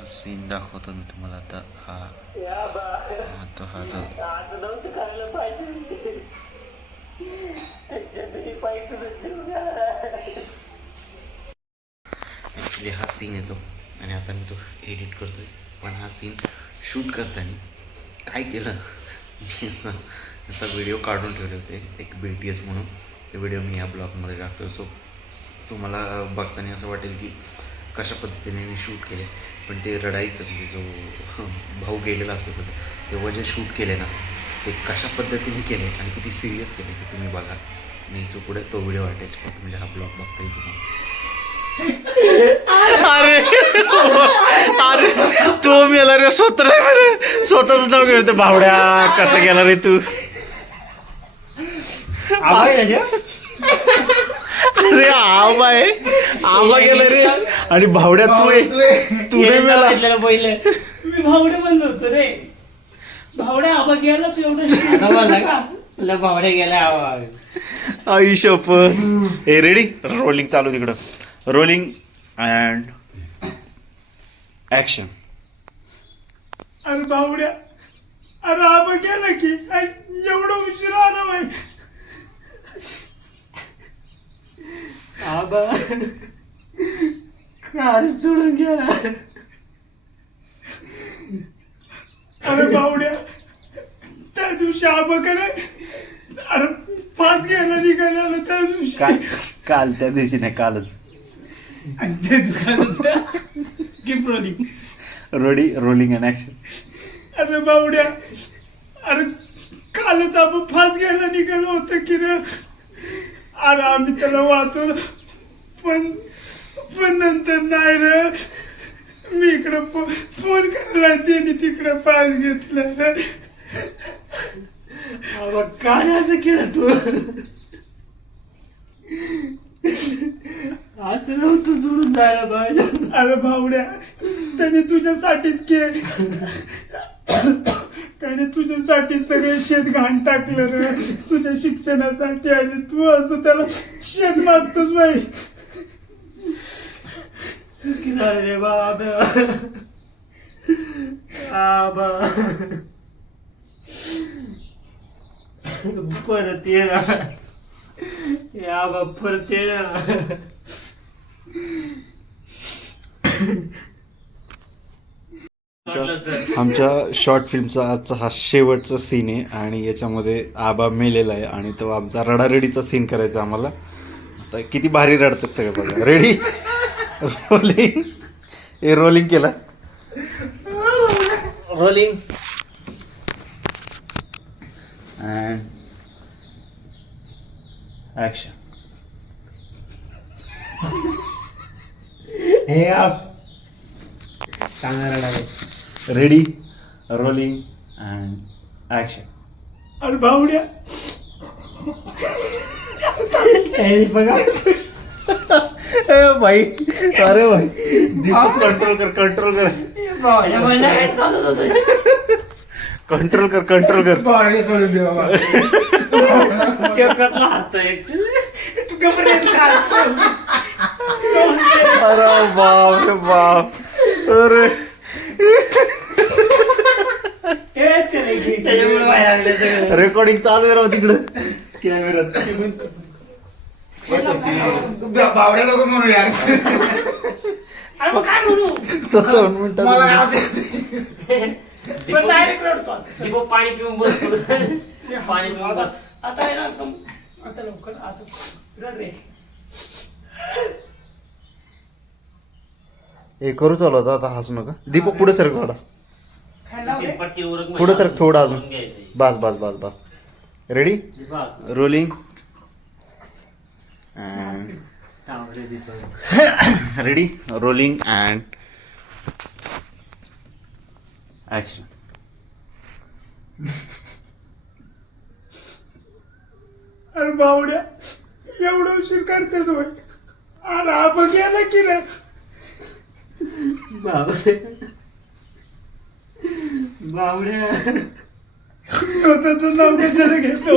हा सीन दाखवतो मी तुम्हाला आता. हा. हा तो हा जो. ॲक्च्युली हा सीन येतो. आणि आता मी तो एडिट करतोय. पण हा सीन शूट करताना काय केलं? मी याचा याचा व्हिडिओ काढून ठेवले होते. एक बी टी एस म्हणून. ते व्हिडिओ मी या ब्लॉगमध्ये टाकतो सो तुम्हाला बघताना असं वाटेल की कशा पद्धतीने मी शूट केले. पण ते रडायचं म्हणजे जो भाऊ गेलेला असतो त्याचं तेव्हा जे शूट केले ना ते कशा पद्धतीने केले आणि किती सिरियस केले ते तुम्ही बघा. मी तो पुढे तो व्हिडिओ अटॅच करतो म्हणजे हा ब्लॉग बघता येईल तुम्हाला अरे अरे तो मेला रे स्वतः स्वतःच नाव घेतो भावड्या कसा गेला रे तू? अरे आबा आहे आबा गेला रे. आणि भावड्या तू आहे तू नाही मेला. पहिले. मी भावडे म्हणलो होतो रे. भावड्या आबा गेला तू एवढं भावडे गेला आवाज आई शप हे रेडी रोलिंग चालू तिकडं. रोलिंग अँड ऍक्शन अरे भावड्या अरे आबा गेला की. आणि एवढं उशीर आला बाई. आबा. कार सोडून गेला. अरे भावड्या त्या दिवशी आबा का नाही? अरे पाच घ्यायला निघाला त्या दिवशी. काल काल त्या दिवशी नाही कालच. आणि त्या दुकानात gift rolling ready rolling and action अरे बावड्या अरे कालच आपण फास घ्यायला निघालो होतो की रे? अरे आम्ही त्याला वाचवलं. पण पण नंतर नाही रे. मी इकडं फो फोन करायला त्याने तिकडं पास घेतला रे. काय असं केलं तू? असं नव्हतं सोडून जायला पाहिजे. अरे भावड्या त्याने तुझ्यासाठीच के त्याने तुझ्यासाठी सगळे शेत घाण टाकलं रे. तुझ्या शिक्षणासाठी आणि तू असं त्याला शेत मागतोस बाई. रे बाबा आबा परत परत आमच्या शॉर्ट फिल्मचा आजचा हा शेवटचा सीन आहे आणि याच्यामध्ये आबा मेलेला आहे आणि तो आमचा रडारडीचा सीन करायचा आम्हाला. आता किती भारी रडतात सगळे बघा. रेडी रोलिंग हे रोलिंग केलं. रोलिंग अँड ॲक्शन हे आप. चांगला रडावे रेडी रोलिंग अँड ॲक्शन अरे भावड्या. बघा. भाई अरे भाई. दीपक कंट्रोल कर कंट्रोल कर. कंट्रोल कर कंट्रोल कर. अरे बाप रे बाप. अरे. रेकॉर्डिंग चालू आहे राव तिकडं. कॅमेरात बावड्या म्हणू यार. अरे मग काय म्हणू? सत्तावन्न मिनिटात मला आज येते. पण डायरेक्ट रडतो आता. दीपक पाणी पिऊन बसतो पाणी पिऊन आता बस. आता आहे ना एकदम आता लवकर आता रड रे. हे करू चालू होता आता हसू नका. दीपक पुढे सरक थोडा खायला लाव रे. पट्टी उरक पुढे सरक थोडा अजून. बस बस बस बस. Ready bus. Rolling ready rolling and action अरे बावड्या एवढं उशीर करते तू अरे आपण गेला की रे बावड्या. स्वतःच नाव कशाला घेतो?